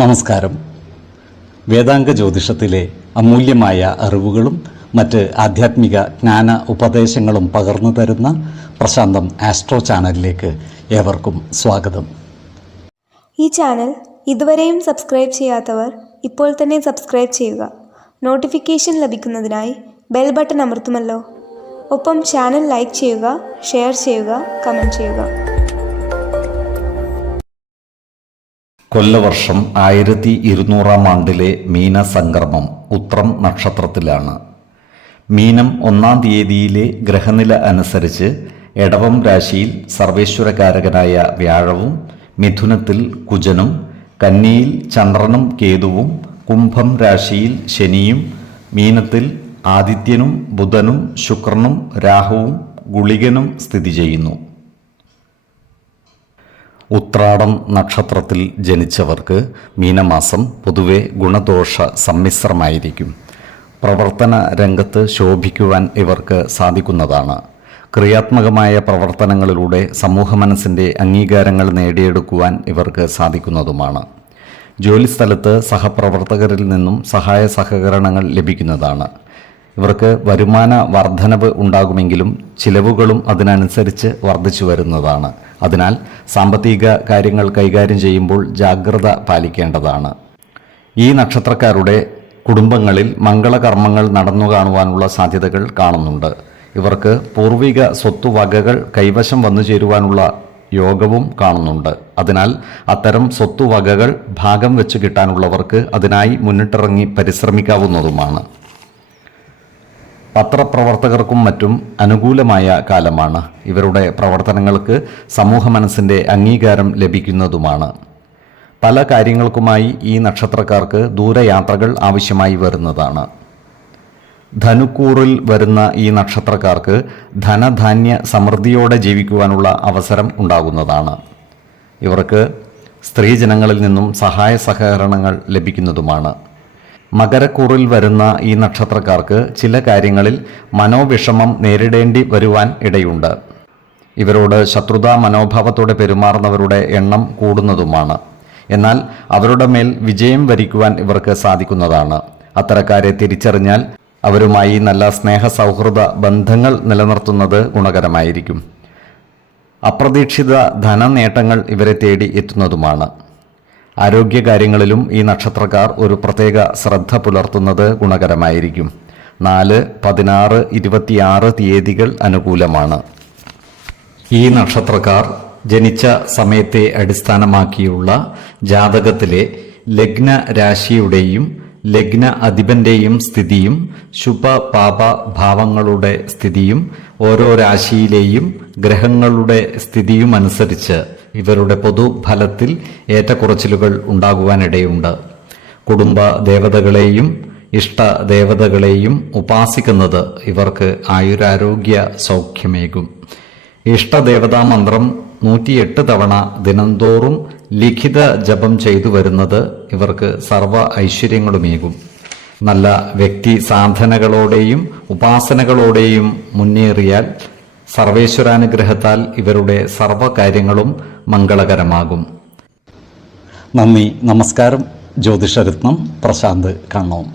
നമസ്കാരം. വേദാംഗ ജ്യോതിഷത്തിലെ അമൂല്യമായ അറിവുകളും മറ്റ് ആധ്യാത്മിക ജ്ഞാന ഉപദേശങ്ങളും പകർന്നു തരുന്ന പ്രശാന്തം ആസ്ട്രോ ചാനലിലേക്ക് ഏവർക്കും സ്വാഗതം. ഈ ചാനൽ ഇതുവരെയും സബ്സ്ക്രൈബ് ചെയ്യാത്തവർ ഇപ്പോൾ തന്നെ സബ്സ്ക്രൈബ് ചെയ്യുക. നോട്ടിഫിക്കേഷൻ ലഭിക്കുന്നതിനായി ബെൽ ബട്ടൺ അമർത്തുമല്ലോ. ഒപ്പം ചാനൽ ലൈക്ക് ചെയ്യുക, ഷെയർ ചെയ്യുക, കമൻറ്റ് ചെയ്യുക. കൊല്ലവർഷം 1200 ആണ്ടിലെ മീനസംക്രമം ഉത്രം നക്ഷത്രത്തിലാണ്. മീനം 1-ാം തീയതിയിലെ ഗ്രഹനില അനുസരിച്ച് എടവം രാശിയിൽ സർവേശ്വരകാരകനായ വ്യാഴവും, മിഥുനത്തിൽ കുജനും, കന്നിയിൽ ചന്ദ്രനും കേതുവും, കുംഭം രാശിയിൽ ശനിയും, മീനത്തിൽ ആദിത്യനും ബുധനും ശുക്രനും രാഹുവും ഗുളികനും സ്ഥിതി ചെയ്യുന്നു. ഉത്രാടം നക്ഷത്രത്തിൽ ജനിച്ചവർക്ക് മീനമാസം പൊതുവെ ഗുണദോഷ സമ്മിശ്രമായിരിക്കും. പ്രവർത്തന രംഗത്ത് ശോഭിക്കുവാൻ ഇവർക്ക് സാധിക്കുന്നതാണ്. ക്രിയാത്മകമായ പ്രവർത്തനങ്ങളിലൂടെ സമൂഹ മനസ്സിൻ്റെ അംഗീകാരങ്ങൾ നേടിയെടുക്കുവാൻ ഇവർക്ക് സാധിക്കുന്നതുമാണ്. ജോലിസ്ഥലത്ത് സഹപ്രവർത്തകരിൽ നിന്നും സഹായ സഹകരണങ്ങൾ ലഭിക്കുന്നതാണ്. ഇവർക്ക് വരുമാന വർധനവ് ഉണ്ടാകുമെങ്കിലും ചിലവുകളും അതിനനുസരിച്ച് വർദ്ധിച്ചു വരുന്നതാണ്. അതിനാൽ സാമ്പത്തിക കാര്യങ്ങൾ കൈകാര്യം ചെയ്യുമ്പോൾ ജാഗ്രത പാലിക്കേണ്ടതാണ്. ഈ നക്ഷത്രക്കാരുടെ കുടുംബങ്ങളിൽ മംഗളകർമ്മങ്ങൾ നടന്നു കാണുവാനുള്ള സാധ്യതകൾ കാണുന്നുണ്ട്. ഇവർക്ക് പൂർവിക സ്വത്തുവകകൾ കൈവശം വന്നു ചേരുവാനുള്ള യോഗവും കാണുന്നുണ്ട്. അതിനാൽ അത്തരം സ്വത്തുവകകൾ ഭാഗം വെച്ച് കിട്ടാനുള്ളവർക്ക് അതിനായി മുന്നിട്ടിറങ്ങി പരിശ്രമിക്കാവുന്നതുമാണ്. പത്രപ്രവർത്തകർക്കും മറ്റും അനുകൂലമായ കാലമാണ്. ഇവരുടെ പ്രവർത്തനങ്ങൾക്ക് സമൂഹ മനസ്സിൻ്റെ അംഗീകാരം ലഭിക്കുന്നതുമാണ്. പല കാര്യങ്ങൾക്കുമായി ഈ നക്ഷത്രക്കാർക്ക് ദൂരയാത്രകൾ ആവശ്യമായി വരുന്നതാണ്. ധനുക്കൂറിൽ വരുന്ന ഈ നക്ഷത്രക്കാർക്ക് ധനധാന്യ സമൃദ്ധിയോടെ ജീവിക്കുവാനുള്ള അവസരം ഉണ്ടാകുന്നതാണ്. ഇവർക്ക് സ്ത്രീജനങ്ങളിൽ നിന്നും സഹായ സഹകരണങ്ങൾ ലഭിക്കുന്നതുമാണ്. മകരക്കൂറിൽ വരുന്ന ഈ നക്ഷത്രക്കാർക്ക് ചില കാര്യങ്ങളിൽ മനോവിഷമം നേരിടേണ്ടി വരുവാൻ ഇടയുണ്ട്. ഇവരോട് ശത്രുതാ മനോഭാവത്തോടെ പെരുമാറുന്നവരുടെ എണ്ണം കൂടുന്നതുമാണ്. എന്നാൽ അവരുടെ മേൽ വിജയം വരിക്കുവാൻ ഇവർക്ക് സാധിക്കുന്നതാണ്. അത്തരക്കാരെ തിരിച്ചറിഞ്ഞാൽ അവരുമായി നല്ല സ്നേഹ സൗഹൃദ ബന്ധങ്ങൾ നിലനിർത്തുന്നത് ഗുണകരമായിരിക്കും. അപ്രതീക്ഷിത ധനനേട്ടങ്ങൾ ഇവരെ തേടി എത്തുന്നതുമാണ്. ആരോഗ്യകാര്യങ്ങളിലും ഈ നക്ഷത്രക്കാർ ഒരു പ്രത്യേക ശ്രദ്ധ പുലർത്തുന്നത് ഗുണകരമായിരിക്കും. 4, 16, 26 തീയതികൾ അനുകൂലമാണ്. ഈ നക്ഷത്രക്കാർ ജനിച്ച സമയത്തെ അടിസ്ഥാനമാക്കിയുള്ള ജാതകത്തിലെ ലഗ്ന രാശിയുടെയും ലഗ്ന അധിപന്റെയും സ്ഥിതിയും ശുഭ പാപ ഭാവങ്ങളുടെ സ്ഥിതിയും ഓരോ രാശിയിലെയും ഗ്രഹങ്ങളുടെ സ്ഥിതിയും അനുസരിച്ച് ഇവരുടെ പൊതുഫലത്തിൽ ഏറ്റക്കുറച്ചിലുകൾ ഉണ്ടാകുവാനിടയുണ്ട്. കുടുംബ ദേവതകളെയും ഇഷ്ടദേവതകളെയും ഉപാസിക്കുന്നത് ഇവർക്ക് ആയുരാരോഗ്യ സൗഖ്യമേകും. ഇഷ്ടദേവതാ മന്ത്രം 108 തവണ ദിനംതോറും ലിഖിത ജപം ചെയ്തു വരുന്നത് ഇവർക്ക് സർവ ഐശ്വര്യങ്ങളുമേകും. നല്ല വ്യക്തി സാധനകളോടെയും ഉപാസനകളോടെയും മുന്നേറിയാൽ സർവേശ്വരാനുഗ്രഹത്താൽ ഇവരുടെ സർവകാര്യങ്ങളും മംഗളകരമാകും. നന്ദി, നമസ്കാരം. ജ്യോതിഷരത്നം പ്രശാന്ത് കണ്ണോം.